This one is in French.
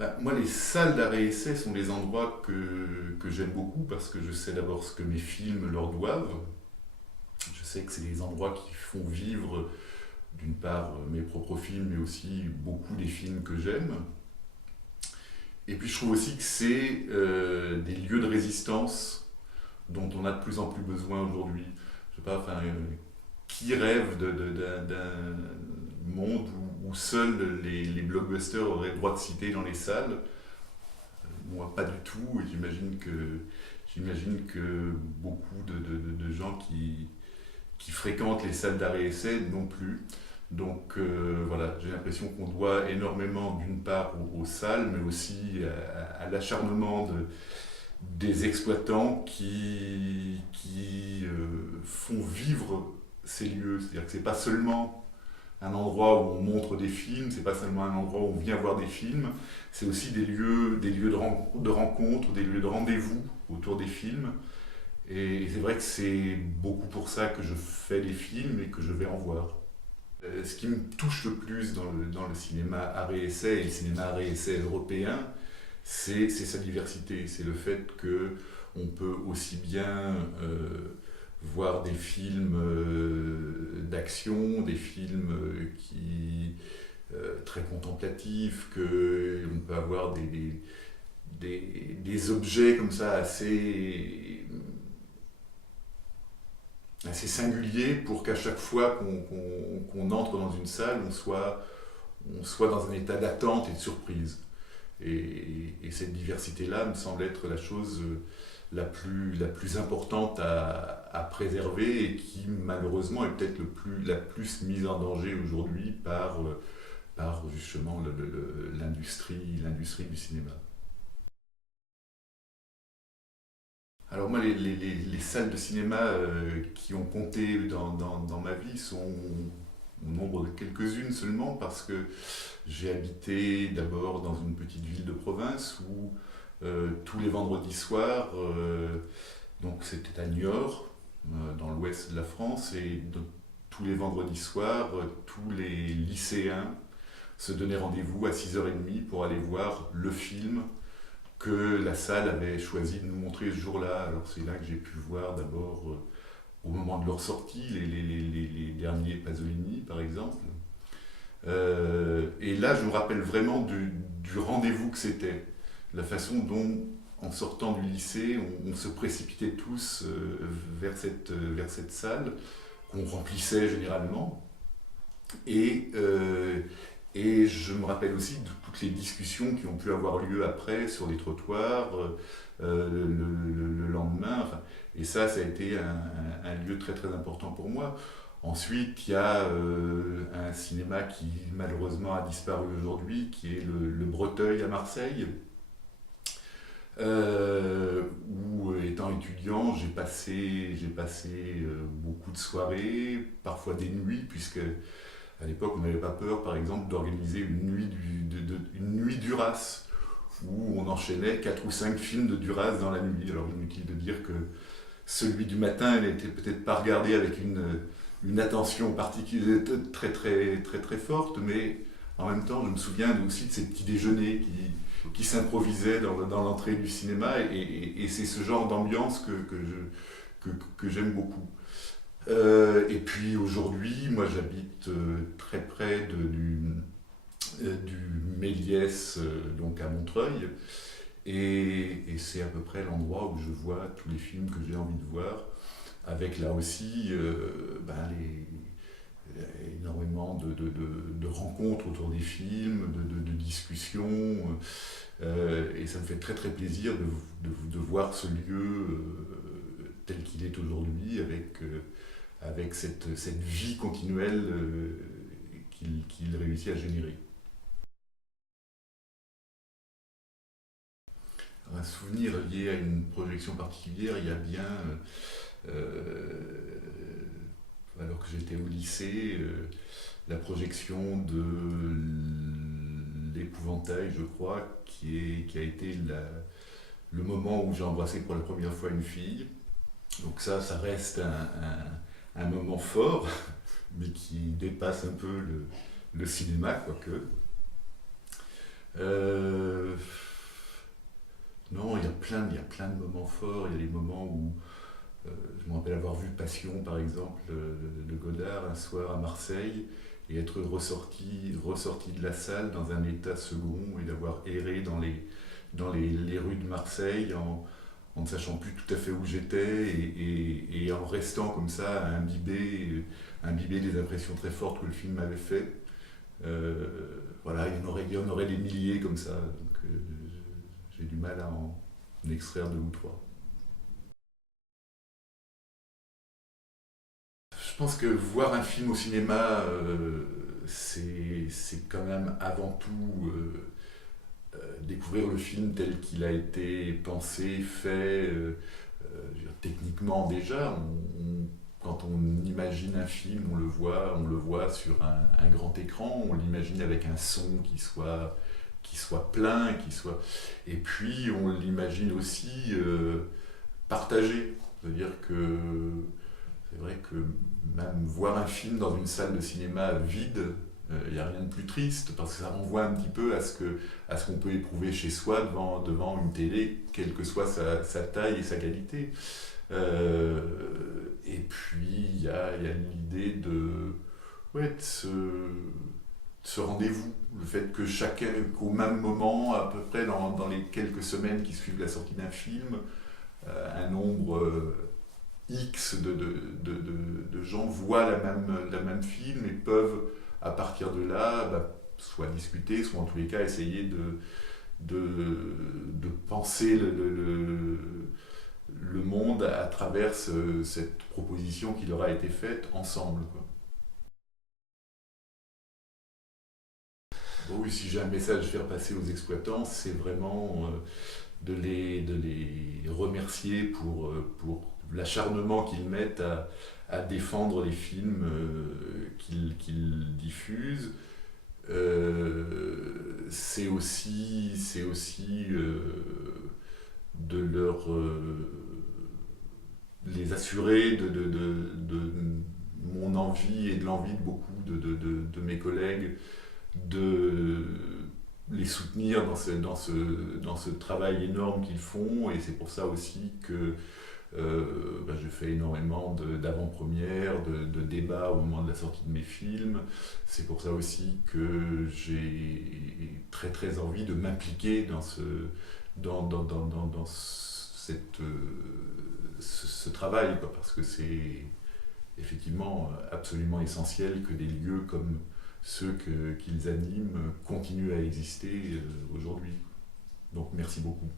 Bah, moi, les salles d'arrêt-essai sont des endroits que j'aime beaucoup parce que je sais d'abord ce que mes films leur doivent. Je sais que c'est des endroits qui font vivre, d'une part, mes propres films, mais aussi beaucoup des films que j'aime. Et puis, je trouve aussi que c'est des lieux de résistance dont on a de plus en plus besoin aujourd'hui. Je sais pas, enfin, qui rêve d'un monde où seuls les blockbusters auraient le droit de citer dans les salles? Moi, pas du tout. Et j'imagine que beaucoup de gens qui fréquentent les salles d'arrêt-essai non plus. Donc voilà, j'ai l'impression qu'on doit énormément d'une part aux salles, mais aussi à l'acharnement des exploitants qui font vivre ces lieux. C'est-à-dire que c'est pas seulement un endroit où on montre des films, c'est pas seulement un endroit où on vient voir des films, c'est aussi des lieux de rencontre, des lieux de rendez-vous autour des films. Et c'est vrai que c'est beaucoup pour ça que je fais des films et que je vais en voir. Ce qui me touche le plus dans le cinéma arrêt-essai et le cinéma arrêt-essai européen, c'est sa diversité. C'est le fait que on peut aussi bien voir des films d'action, des films très contemplatifs, que on peut avoir des objets comme ça assez singuliers pour qu'à chaque fois qu'on entre dans une salle, on soit dans un état d'attente et de surprise. Et cette diversité-là me semble être la chose la plus importante à préserver et qui malheureusement est peut-être la plus mise en danger aujourd'hui par justement l'industrie du cinéma. Alors moi, les salles de cinéma qui ont compté dans ma vie sont au nombre de quelques-unes seulement parce que j'ai habité d'abord dans une petite ville de province où tous les vendredis soirs, donc c'était à Niort, dans l'ouest de la France, et donc, tous les vendredis soirs, tous les lycéens se donnaient rendez-vous à 6h30 pour aller voir le film que la salle avait choisi de nous montrer ce jour-là. Alors c'est là que j'ai pu voir d'abord, au moment de leur sortie, les derniers Pasolini par exemple. Et là, je me rappelle vraiment du rendez-vous que c'était. La façon dont, en sortant du lycée, on se précipitait tous vers cette salle, qu'on remplissait généralement. Et, euh, et je me rappelle aussi de toutes les discussions qui ont pu avoir lieu après sur les trottoirs, le lendemain. Enfin, et ça a été un lieu très très important pour moi. Ensuite, il y a un cinéma qui malheureusement a disparu aujourd'hui, qui est le Breteuil à Marseille, où étant étudiant, j'ai passé beaucoup de soirées, parfois des nuits, puisque à l'époque on n'avait pas peur, par exemple, d'organiser une nuit Duras, où on enchaînait 4 ou 5 films de Duras dans la nuit. Alors inutile de dire que celui du matin, il n'était peut-être pas regardé avec une attention particulière très très très très forte, mais en même temps, je me souviens aussi de ces petits déjeuners qui s'improvisaient dans l'entrée du cinéma, et c'est ce genre d'ambiance que j'aime beaucoup. Et puis aujourd'hui, moi j'habite très près du Méliès, donc à Montreuil, et c'est à peu près l'endroit où je vois tous les films que j'ai envie de voir, avec là aussi énormément de rencontres autour des films, de discussions, et ça me fait très très plaisir de voir ce lieu tel qu'il est aujourd'hui, avec cette vie continuelle qu'il réussit à générer. Un souvenir lié à une projection particulière, il y a bien, alors que j'étais au lycée, la projection de l'épouvantail, je crois, qui a été le moment où j'ai embrassé pour la première fois une fille. Donc ça reste un moment fort, mais qui dépasse un peu le cinéma, quoique. Euh, non, il y a plein de moments forts. Il y a des moments où je me rappelle avoir vu Passion, par exemple, de Godard, un soir à Marseille, et être ressorti de la salle dans un état second et d'avoir erré les rues de Marseille en ne sachant plus tout à fait où j'étais et en restant comme ça à imbiber des impressions très fortes que le film m'avait fait. Voilà, il y en aurait des milliers comme ça, donc j'ai du mal à en extraire deux ou trois. Je pense que voir un film au cinéma, c'est quand même avant tout découvrir le film tel qu'il a été pensé, fait, je veux dire, techniquement déjà. Quand on imagine un film, on le voit sur un grand écran, on l'imagine avec un son qui soit plein, et puis on l'imagine aussi partagé. C'est-à-dire que c'est vrai que même voir un film dans une salle de cinéma vide, il n'y a rien de plus triste parce que ça renvoie un petit peu à ce qu'on peut éprouver chez soi devant une télé, quelle que soit sa taille et sa qualité. Euh, et puis il y a l'idée ouais, de ce rendez-vous, le fait que chacun, qu'au même moment, à peu près dans les quelques semaines qui suivent la sortie d'un film, un nombre X de gens voient la même film et peuvent, à partir de là, bah, soit discuter, soit en tous les cas essayer de penser le monde à travers cette proposition qui leur a été faite ensemble, quoi. Bon, oui, si j'ai un message à faire passer aux exploitants, c'est vraiment de les remercier pour l'acharnement qu'ils mettent à défendre les films qu'ils diffusent. C'est aussi de leur les assurer de mon envie et de l'envie de beaucoup de mes collègues de les soutenir dans ce travail énorme qu'ils font. Et c'est pour ça aussi que bah, je fais énormément d'avant-premières, de débats au moment de la sortie de mes films. C'est pour ça aussi que j'ai très très envie de m'impliquer dans ce travail, quoi, parce que c'est effectivement absolument essentiel que des lieux comme qu'ils animent continuent à exister aujourd'hui. Donc merci beaucoup.